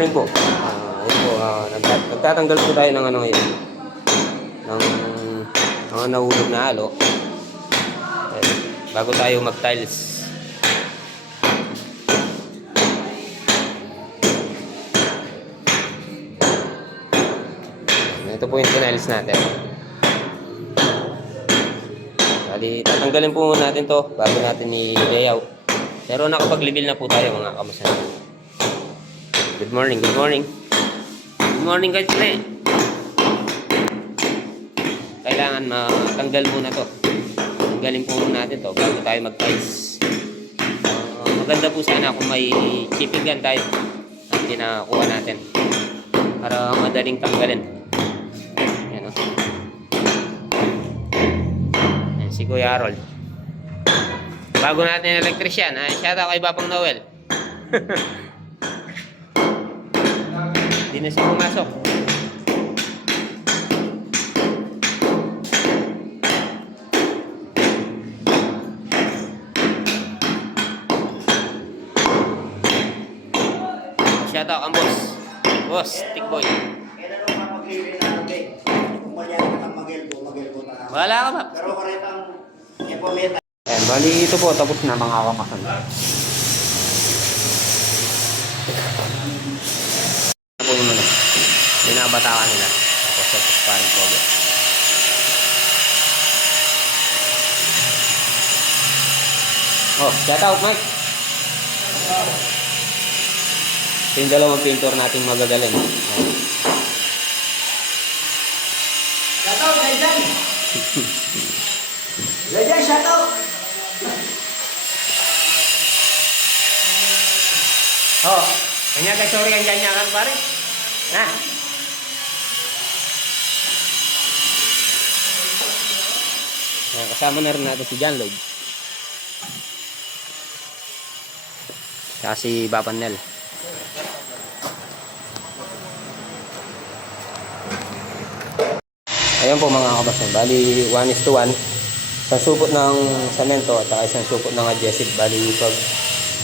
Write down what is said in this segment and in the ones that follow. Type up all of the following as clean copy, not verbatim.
morning po. Ito po, nagtatanggal po tayo ng ano ngayon. Ng mga nahulog na halo. Ayan, bago tayo mag-tiles. Ito po yung tiles natin. Bali, tatanggalin po natin to bago natin i-layout. Pero nakapag-level na po tayo mga kamusan. Good morning, good morning. Good morning guys ulit. Kailangan matanggal muna to. Tanggalin po natin to bago tayo mag-tiles. Maganda po sana kung may chipping gun tayo ang pinakuha natin para madaling tanggalin. Yan o. Yan si Kuya Harold. Bago natin electrician. Shout out kay Bapang Noel. Hindi na siya pumasok. Shout out ang boss. Boss, stick boy. Kailan mo mapaglilin natin? Kung malyan ka ng magelbo na. Wala ka ba? Pero karitang ipometa. Ayan, bali ito po. Tapos na mga kamakan. Po yung ano, binabatakan nila. Tapos parang pogo. Oh, shout out Mike. Ito yung dalawang pintor nating magagaling. Shout out, Lejan! Lejan, shout out! Oh, kanya guys, sorry ang ganyan kan pare. Nah. Nah, kasama na rin natin si John Lloyd. Saka si Bapanel. Ayan po mga kabasan. Bali 1:1. Isang supot ng semento at saka isang supot ng adhesive. Bali pag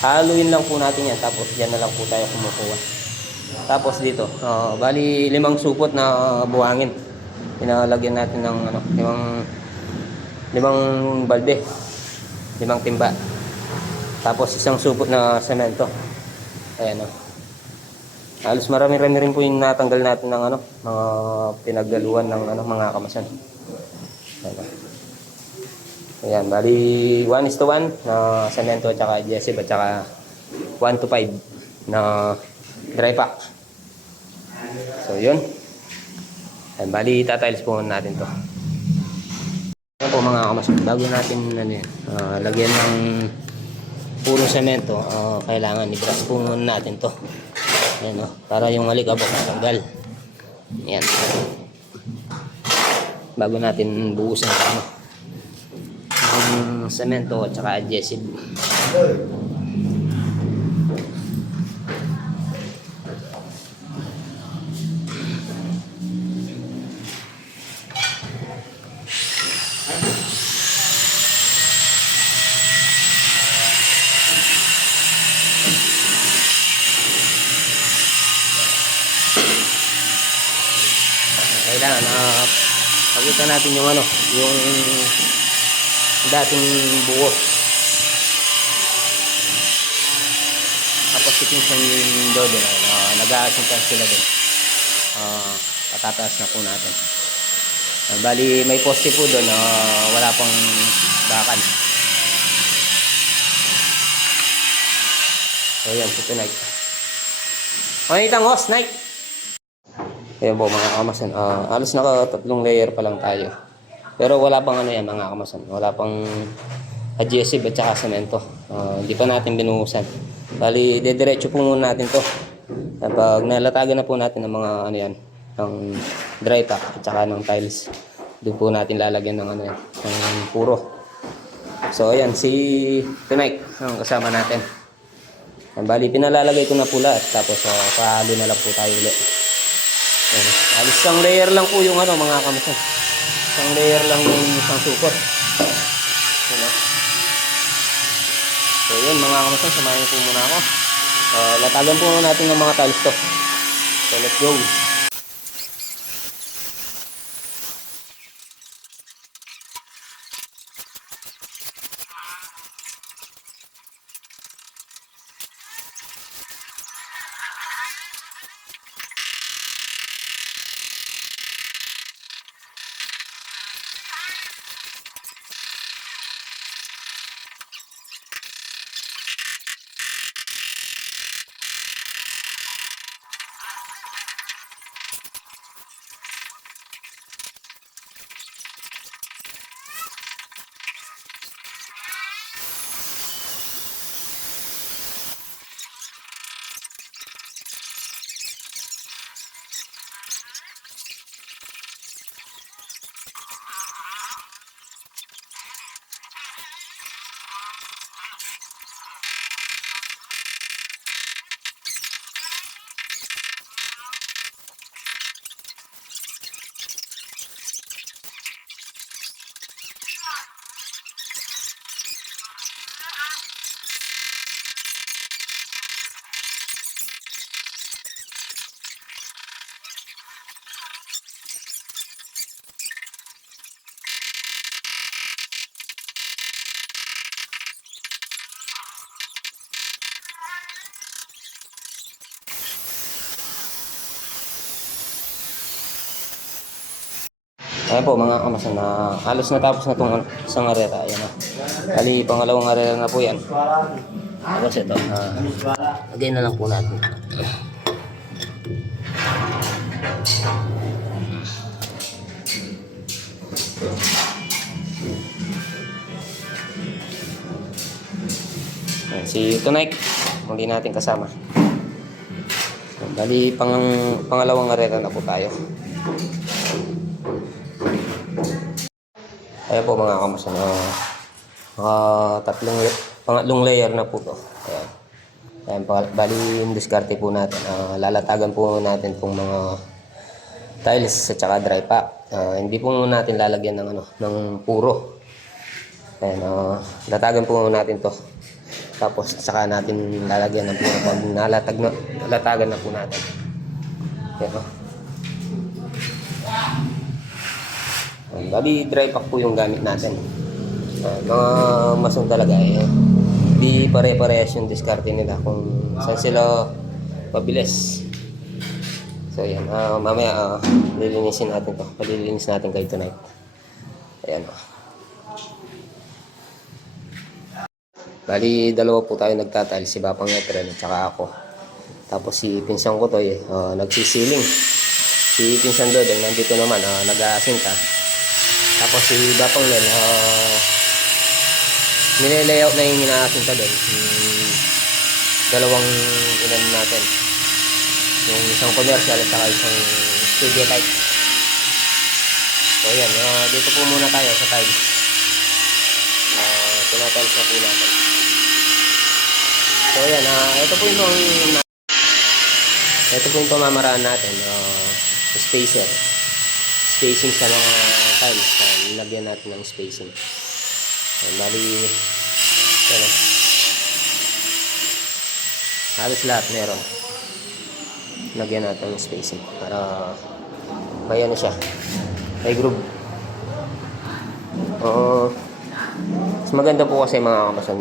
haluin lang po natin yan. Tapos dyan na lang po tayo kumukuha. Tapos dito, bali 5 supot na buhangin. Pinalagyan natin ng ano, 5 balde, 5 timba. Tapos isang supot na semento. Ayan o. Halos marami-rami rin po yung natanggal natin ng ano, mga pinaggaluan ng ano, mga kamasan. Ayan, ayan, bali 1:1 na semento at saka adhesive at saka 1:5 na dry pack. So yun. Ayan, bali tatiles po natin to. Ayan po mga kamasan, bago natin ano yan, lagyan ng puro semento, kailangan i-brush po muna natin to. Ayan, para yung alikabok tanggal. Ayan. Bago natin buusan ano, yung semento at saka adhesive. Kailangan pakita natin yung ano, yung dating buo. Tapos itinsan yung dodo na nag-aasintan sila din. Patataas na po natin. Bali may poste po doon, wala pang bakal. So yan, si tonight. Itang host night. Ayan po mga kamasan, alas naka 3 layer pa lang tayo. Pero wala pang ano yan mga kamasan, wala pang adhesive at saka semento. Hindi pa natin binuhusan. Bali, dediretso po muna natin to. Pag nalatagan na po natin ng mga ano yan, ng dry pack at saka ng tiles, doon po natin lalagyan ng ano yan, ng puro. So ayan, si Tonight ang kasama natin. Bali, pinalalagay ko na pula at tapos pahalo na lang po tayo ulit. Alis isang layer lang po yung ano mga kamasan. Isang layer lang yung isang supot. So yun mga kamasan, samahin po muna ako. Latagan po natin ng mga tiles to. So let's go. Ayan po mga kamasan na halos natapos na itong isang arera. Ayan na. Bali, pangalawang arera na po yan. Tapos ito. Lagay na lang po natin. Ayan, si Tonight, muli natin kasama. Bali, pangalawang arera na po tayo. Ayan po mga kamasan, pangatlong layer na po to. Ayan. Ayan, bali yung diskarte po natin. Lalatagan po natin pong mga tiles at saka dry pack. Hindi po natin lalagyan ng, ng puro. Ayan, latagan po natin to. Tapos saka natin lalagyan ng puro pag nalatagan na po natin. Ayan, bali dry pack po yung gamit natin. Mga mason talaga di pare-parehas yung diskarte nila kung saan sila pabilis. So yan, mamaya lilinisin natin to. Palilinis natin kayo tonight. Ayan o. Bali dalawa po tayo nagtatile, si Bapang Etren at saka ako. Tapos si pinsan ko to nagsisiling. Si pinsan Dodeng nandito naman, nag-aasinta. Tapos si Bapang Nel, nile-layout na yung inaasinta doon. Dalawang ilan natin. Yung isang commercial at saka isang studio type. So yan, dito po muna tayo sa tiles. Tinatiles na po natin. So yan, ito po yung pamamaraan natin. Spacing sa mga tiles. Nilagyan natin ng spacing. Bali, halos lahat meron. Lagyan natin ng spacing para may ano siya, may groove. Mas maganda po kasi mga kamasan,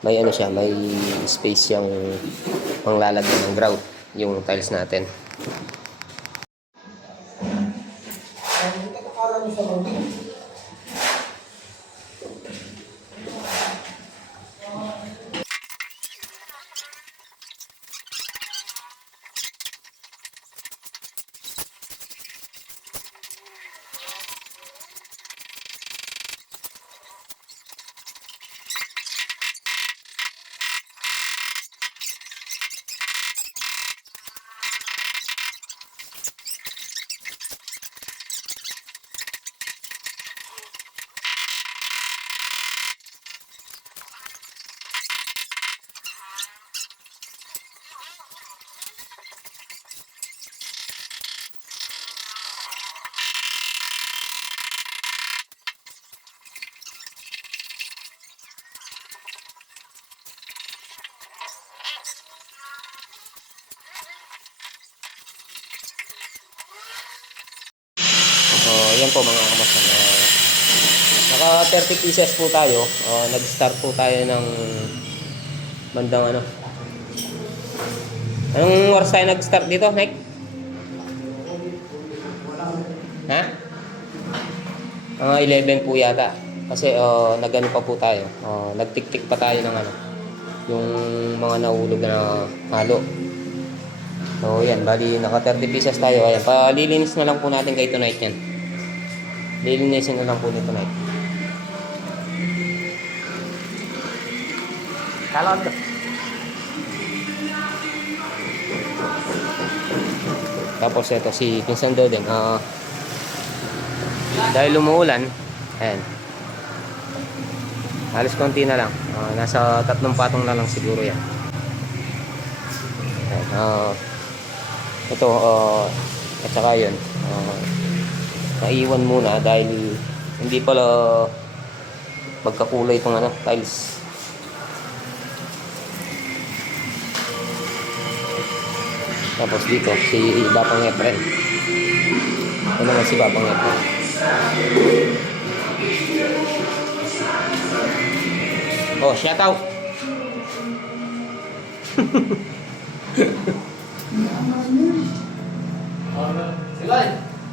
may ano siya, may space yung panglalagyan ng grout yung tiles natin. Ayan po mga kamasan. Naka 30 pieces po tayo. Nag-start po tayo ng bandang ano. Anong oras tayo nag-start dito, Mike? Ha? 11 po yata. Kasi nag-ano pa po tayo. Nagtik-tik pa tayo ng ano. Yung mga nahulog na halo. So yan, bali naka 30 pieces tayo. Ayan, palilinis na lang po natin kay tonight yan. Lilinisin na lang po ni tonight. Kalad. Tapos ito si Pinsan Dodeng. Dahil umuulan, ayan. Halos konti na lang. Nasa 3 patong na lang siguro yan. Ayan, ito, at saka yun, naiwan muna dahil hindi pala magkakulay itong ano, tiles. Tapos dito, si Bapang Efren. Ito naman si Bapang Efren. Oh, shout out!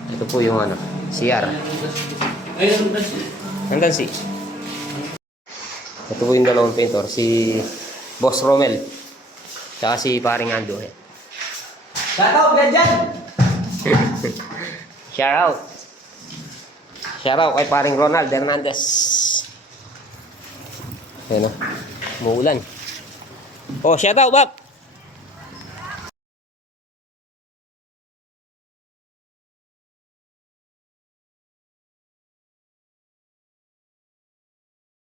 Ito po yung ano, CR. Hanggang si. Ito po yung dalawang painter, si Boss Romel. Tsaka si Paring Ando. Shout out, ganyan! Shout out. Shout out kay Paring Ronald Hernandez. Ayan o, muulan. Oh, shout out, Bap!